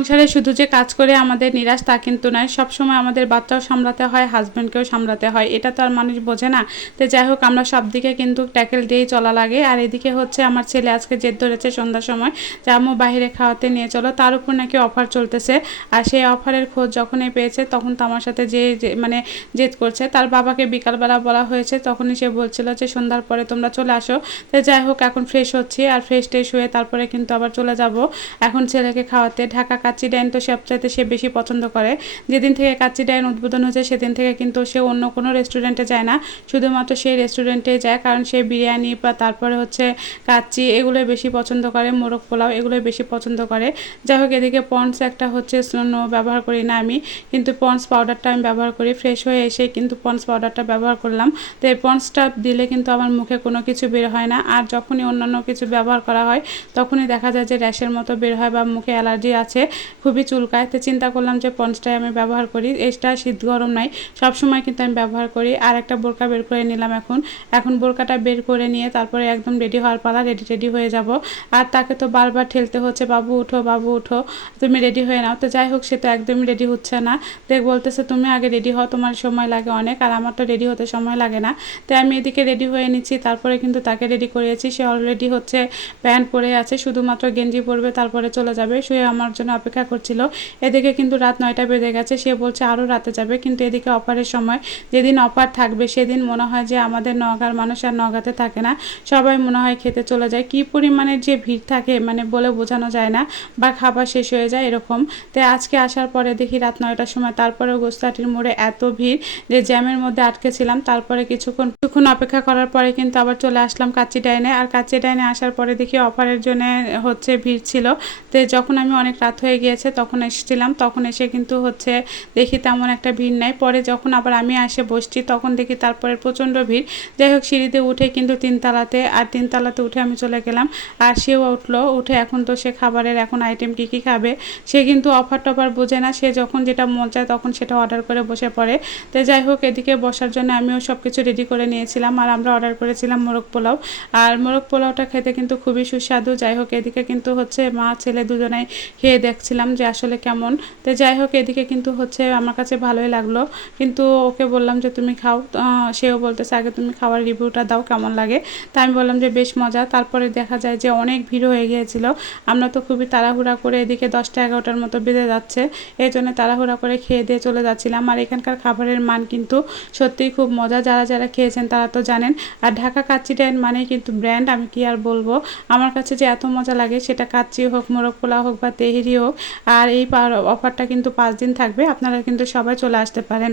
সংসারে শুধু যে কাজ করে আমাদের নিরাশ তা কিন্তু নয়, সবসময় আমাদের বাচ্চাও সামলাতে হয়, হাজব্যান্ডকেও সামলাতে হয়, এটা তো আর মানুষ বোঝে না। তো যাই হোক, আমরা সব দিকে কিন্তু ট্যাকেল দিয়েই চলা লাগে। আর এদিকে হচ্ছে আমার ছেলে আজকে জেদ ধরেছে সন্ধ্যার সময় যে আম্মু বাইরে খাওয়াতে নিয়ে চলো, তার উপর নাকি অফার চলতেছে। আর সেই অফারের খোঁজ যখনই পেয়েছে তখন তো আমার সাথে মানে জেদ করছে। তার বাবাকে বিকালবেলা বলা হয়েছে, তখনই সে বলছিল যে সন্ধ্যার পরে তোমরা চলে আসো। তো যাই হোক, এখন ফ্রেশ হচ্ছি, আর ফ্রেশ ট্রেশ হয়ে তারপরে কিন্তু আবার চলে যাব এখন ছেলেকে খাওয়াতে। ঢাকা কাচ্চি ডাইন তো সবচাইতে সে বেশি পছন্দ করে। যেদিন থেকে কাচ্চি ডাইন উদ্বোধন হয়েছে সেদিন থেকে কিন্তু সে অন্য কোনো রেস্টুরেন্টে যায় না, শুধুমাত্র সেই রেস্টুরেন্টে যায়, কারণ সে বিরিয়ানি বা তারপরে হচ্ছে কাচ্চি এগুলোই বেশি পছন্দ করে, মোরগ পোলাও এগুলোই বেশি পছন্দ করে। যাই হোক, এদিকে পন্ডস একটা হচ্ছে স্নো ব্যবহার করি না আমি, কিন্তু পন্ডস পাউডারটা আমি ব্যবহার করি। ফ্রেশ হয়ে এসে কিন্তু পন্ডস পাউডারটা ব্যবহার করলাম। তো এই পন্ডসটা দিলে কিন্তু আমার মুখে কোনো কিছু বের হয় না, আর যখনই অন্যান্য কিছু ব্যবহার করা হয় তখনই দেখা যায় যে র্যাশের মতো বের হয় বা মুখে অ্যালার্জি আছে, খুবই চুলকায়। তো চিন্তা করলাম যে পন্ডসটাই আমি ব্যবহার করি, এটা শীত গরম নাই, সবসময় কিন্তু আমি ব্যবহার করি। আর একটা বোরকা বের করে নিলাম এখন বোরকাটা বের করে নিয়ে তারপরে একদম রেডি হওয়ার পালা, রেডি হয়ে যাব। আর তাকে তো বারবার ঠেলতে হচ্ছে, বাবু উঠো বাবু উঠো, তুমি রেডি হয়ে নাও। তো যাই হোক, সে তো একদমই রেডি হচ্ছে না। দেখ বলতেছে তুমি আগে রেডি হও, তোমার সময় লাগে অনেক, আর আমার তো রেডি হতে সময় লাগে না। তো আমি এদিকে রেডি হয়ে নিচ্ছি, তারপরে কিন্তু তাকে রেডি করিয়েছি। সে অলরেডি হচ্ছে প্যান্ট পরে আছে, শুধুমাত্র গেঞ্জি পরবে, তারপরে চলে যাবে। শুয়ে আমার জন্য অপেক্ষা করছিল। এদিকে কিন্তু রাত 9টা বেজে গেছে, সে বলছে আরও রাতে যাবে। কিন্তু এদিকে অফারের সময়, যেদিন অফার থাকবে সেদিন মনে হয় যে আমাদের নওগাঁর মানুষ আর নওগাঁতে থাকে না, সবাই মনে হয় খেতে চলে যায়। কি পরিমাণের যে ভিড় থাকে মানে বলে বোঝানো যায় না, বা খাবার শেষ হয়ে যায় এরকম। তাই আজকে আসার পরে দেখি রাত 9টার সময়, তারপরে গোস্তাটির মোড়ে এত ভিড় যে জ্যামের মধ্যে আটকে ছিলাম। তারপরে কিছুক্ষণ অপেক্ষা করার পরে কিন্তু আবার চলে আসলাম কাচ্চি ডাইনে। আর কাচ্চি ডাইনে আসার পরে দেখি অফারের জন্য হচ্ছে ভিড় ছিল। তো যখন আমি অনেক রাত হয়ে গিয়েছে তখন এসেছিলাম, তখন এসে কিন্তু হচ্ছে দেখি তেমন একটা ভিড় নাই। পরে যখন আবার আমি এসে বসছি তখন দেখি তারপরে প্রচণ্ড ভিড়। যাই হোক, সিঁড়িতে উঠে কিন্তু 3তলাতে, আর 3তলাতে উঠে আমি চলে গেলাম। আর সেও উঠলো, উঠে এখন তো সে খাবারের এখন আইটেম কী কী খাবে সে কিন্তু অফার টফার বোঝে না, সে যখন যেটা মন চায় তখন সেটা অর্ডার করে বসে পড়ে। তো যাই হোক, এদিকে বসার জন্য আমিও সব কিছু রেডি করে নিয়েছিলাম। আর আমরা অর্ডার করেছিলাম মোরগ পোলাও, আর মোরগ পোলাওটা খেতে কিন্তু খুবই সুস্বাদু। যাই হোক, এদিকে কিন্তু হচ্ছে মা ছেলে দুজনাই খেয়ে দেখছিলাম যে আসলে কেমন। তো যাই হোক, এদিকে কিন্তু হচ্ছে আমার কাছে ভালোই লাগলো, কিন্তু ওকে বললাম যে তুমি খাও। সেও বলতেছে আগে তুমি খাওয়ার রিভিউটা দাও কেমন লাগে। তা আমি বললাম যে বেশ মজা। তারপরে দেখা যায় যে অনেক ভিড় হয়ে গিয়েছিল, আমরা তো খুবই তাড়াহুড়া করে, এদিকে 10টা 11টার মতো বেজে যাচ্ছে, এই জন্য তাড়াহুড়া করে খেয়ে দিয়ে চলে যাচ্ছিলাম। আর এখানকার খাবারের মান কিন্তু সত্যিই খুব মজা, যারা যারা খেয়েছেন তারা তো জানেন। আর ঢাকা কাচ্চি ডাইন মানেই কিন্তু ব্র্যান্ড, আমি কি আর বলবো। আমার কাছে যে এত মজা লাগে, সেটা কাচ্চি হোক, মোরগ পোলাও হোক বা তেহেরি হোক। আর এই অফারটা কিন্তু 5 দিন থাকবে, আপনারা কিন্তু সবাই চলে আসতে পারেন।